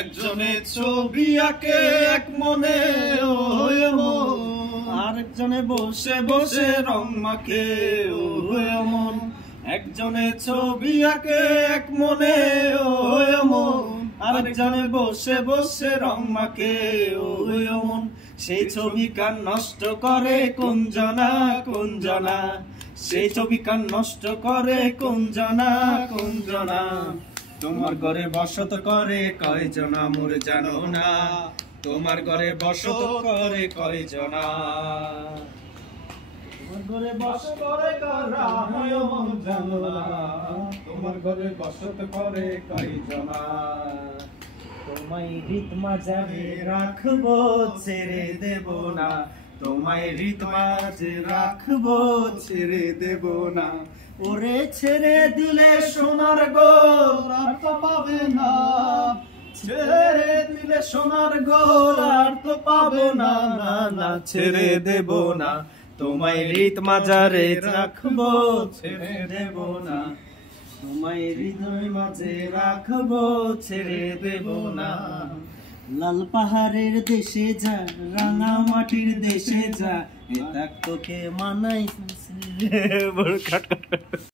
একজনে ছবি আঁকে এক মনে আরেকজনে বসে বসে রং মাখে মন। একজনে ছবি আঁকে এক মনে আরেকজনে বসে বসে রং মাখে মন। সেই ছবি কান নষ্ট করে কোন জনা কোন জনা, সেই ছবি কান নষ্ট করে কোন জনা কোন জনা। তোমার ঘরে বসত করে কয়জনা মোর জানো না, তোমার ঘরে বসত করে কয়জনা। তোমার ঘরে বসত করে কারা হয় মোর জানো না, তোমার ঘরে বসত করে কয়জনা। তোমায় রীত মাঝে রাখবো ছেড়ে দেব না, তোমায় রীত মাঝে রাখবো ছেড়ে দেব না। ওরে ছেড়ে দিলে সোনার গোল আর তো পাবে না, ছেড়ে দিলে সোনার গোল আর তো পাবে না, না না ছেড়ে দেব না। তোমায় রীত মাঝারে রাখবো ছেড়ে দেব না, তোমায় হৃদয় মাঝে রাখবো ছেড়ে দেব না। লাল পাহাড়ের দেশে যা, রাঙা মাটির দেশে যা, এ তোকে মানাই।